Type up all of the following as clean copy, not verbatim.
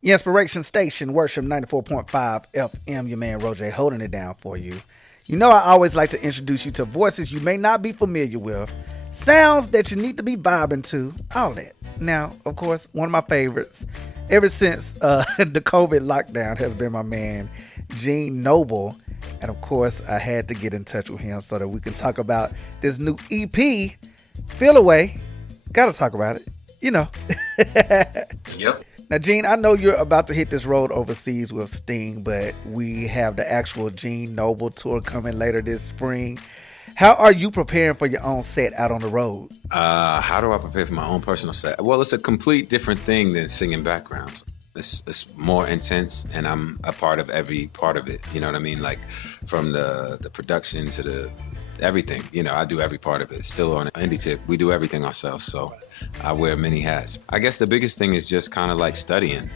Your Inspiration Station, Worship 94.5 FM, your man RoJay holding it down for you. You know, I always like to introduce you to voices you may not be familiar with, sounds that you need to be vibing to, all that. Now, of course, one of my favorites ever since the COVID lockdown has been my man, Gene Noble. And of course, I had to get in touch with him so that we can talk about this new EP, Feel Away. Gotta talk about it, you know. Yep. Now, Gene, I know you're about to hit this road overseas with Sting, but we have the actual Gene Noble tour coming later this spring. How are you preparing for your own set out on the road? How do I prepare for my own personal set? Well, it's a complete different thing than singing backgrounds. It's more intense, and I'm a part of every part of it. You know what I mean? Like from the production to the everything. You know, I do every part of it. Still on an indie tip, we do everything ourselves. So I wear many hats. I guess the biggest thing is just kind of like studying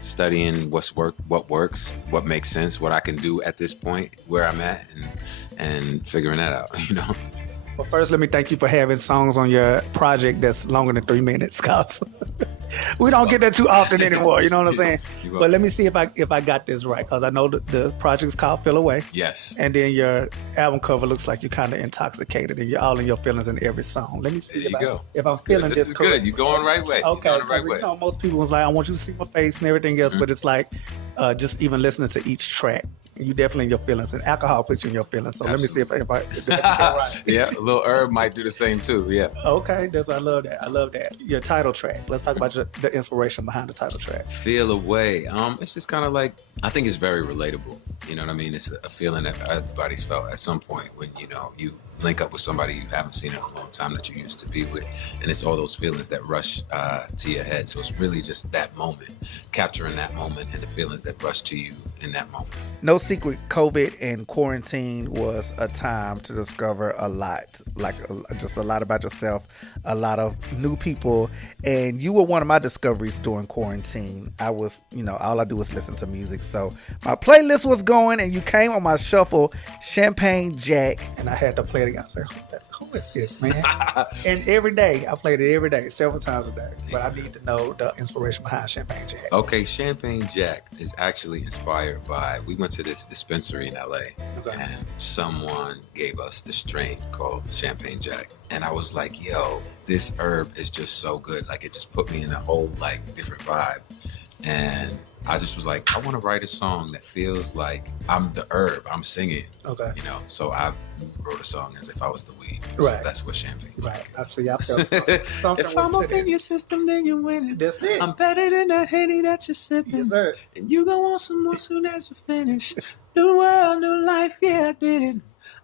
what works, what makes sense, what I can do at this point, where I'm at, and figuring that out. You know. Well, first, let me thank you for having songs on your project that's longer than 3 minutes, cause we don't get that too often anymore. You know what I'm saying? But let me see if I got this right, cause I know the project's called Feel Away. Yes. And then your album cover looks like you're kind of intoxicated, and you're all in your feelings in every song. Let me see if I'm feeling this this is correct. good. You're going the right way. Okay, You're going the right way. you know, most people was like, I want you to see my face and everything else, but it's like just even listening to each track. You definitely in your feelings, and alcohol puts you in your feelings. So Absolutely. let me see if I right. Yeah, a little herb might do the same too. Yeah. Okay, I love that. I love that. Your title track. Let's talk about the inspiration behind the title track. Feel Away. It's just kind of like, I think it's very relatable. You know what I mean? It's a feeling that everybody's felt at some point when, you know, you link up with somebody you haven't seen in a long time that you used to be with. And it's all those feelings that rush to your head. So it's really just that moment, capturing that moment and the feelings that rush to you in that moment. No secret, COVID and quarantine was a time to discover a lot, like just a lot about yourself, a lot of new people. And you were one of my discoveries during quarantine. I was, you know, all I do is listen to music. So my playlist was going, and you came on my shuffle, Champagne Jack, and I had to play it again. I said, who is this, man? And every day, I played it every day, several times a day. But I need to know the inspiration behind Champagne Jack. Okay, Champagne Jack is actually inspired by, we went to this dispensary in LA, and someone gave us this strain called Champagne Jack. And I was like, yo, this herb is just so good. Like, it just put me in a whole, like, different vibe. And I just was like, I want to write a song that feels like I'm the herb, I'm singing. Okay. You know, so I wrote a song as if I was the weed. Right. So that's what Champagne Right. Jack I is. see. I felt something. If I'm up in your system, then you're winning. That's it. I'm better than that Henny that you're sipping. Yes, sir. And you gon' want some more soon as you finish. New world, new life, yeah, I did it.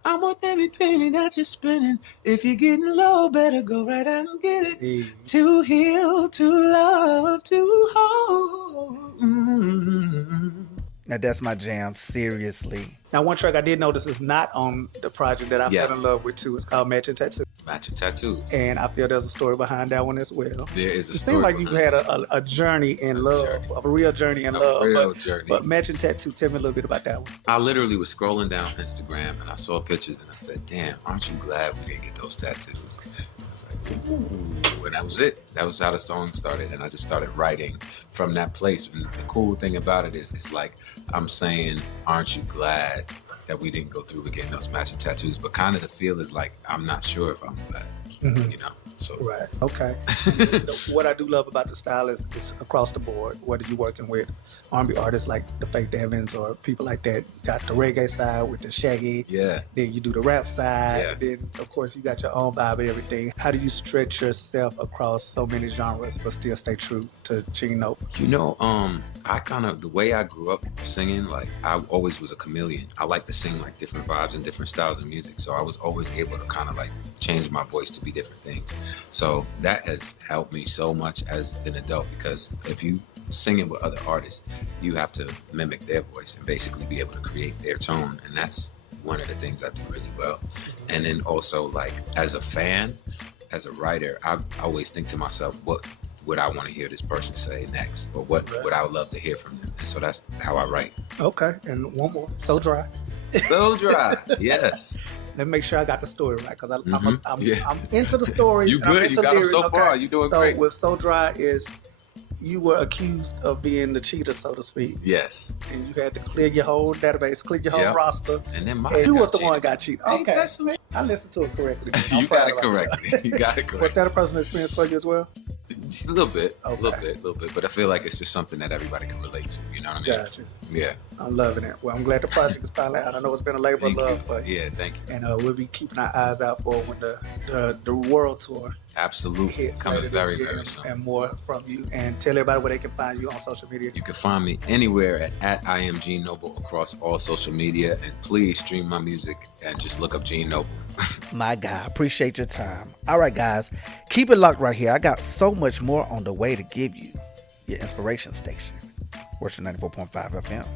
I'm worth every penny that you're spending. If you're getting low, better go right out and get it. Hey. To heal, to love, to hold. Mm-hmm. Now that's my jam, seriously. Now one track I did notice is not on the project that I fell in love with too. It's called Matching Tattoo. Matching Tattoos. And I feel there's a story behind that one as well. There is a It story. seemed like you had a journey in love, a real journey in love. Real journey. But Matching Tattoo, tell me a little bit about that one. I literally was scrolling down Instagram and I saw pictures and I said, damn, aren't you glad we didn't get those tattoos? I was like, ooh. And that was it. That was how the song started. And I just started writing from that place. And the cool thing about it is, it's like I'm saying, aren't you glad that we didn't go through with getting those matching tattoos? But kind of the feel is like, I'm not sure if I'm glad, you know? So. Right. Okay. What I do love about the style is it's across the board. Whether you're working with R&B artists like the Faith Evans or people like that, got the reggae side with the Shaggy. Yeah. Then you do the rap side. Yeah. And then of course you got your own vibe and everything. How do you stretch yourself across so many genres but still stay true to Gene Noble? You know, I kind of, the way I grew up singing, like I always was a chameleon. I like to sing like different vibes and different styles of music. So I was always able to kind of like change my voice to be different things. So that has helped me so much as an adult, because if you singing with other artists, you have to mimic their voice and basically be able to create their tone. And that's one of the things I do really well. And then also, like, as a fan, as a writer, I always think to myself, what would I want to hear this person say next? Or what would I love to hear from them? And so that's how I write. Okay. And one more. So Dry. So Dry. Yes. Let me make sure I got the story right, because I'm Yeah. into the story. You good. You got them so far. You doing so great. With So Dry is you were accused of being the cheater, so to speak. Yes. And you had to clear your whole database, clear your whole Yep. roster. And then And you got was the cheated. one that got cheated. Ain't Okay. that some I listened to it correctly. You got it correctly. You got it correctly. Was that a personal experience for you as well? A little bit, Okay. a little bit. But I feel like it's just something that everybody can relate to. You know what I mean? Gotcha. Yeah. I'm loving it. Well, I'm glad the project is finally out. I know it's been a labor Thank of love, you. but Yeah, thank you. and we'll be keeping our eyes out for when the world tour Absolutely. hits Coming later this very, year, very soon. and more from you. And tell everybody where they can find you on social media. You can find me anywhere at I am Gene Noble across all social media. And please stream my music and just look up Gene Noble. My guy, appreciate your time. All right, guys, keep it locked right here. I got so much more on the way to give you your inspiration station. Worship 94.5 FM.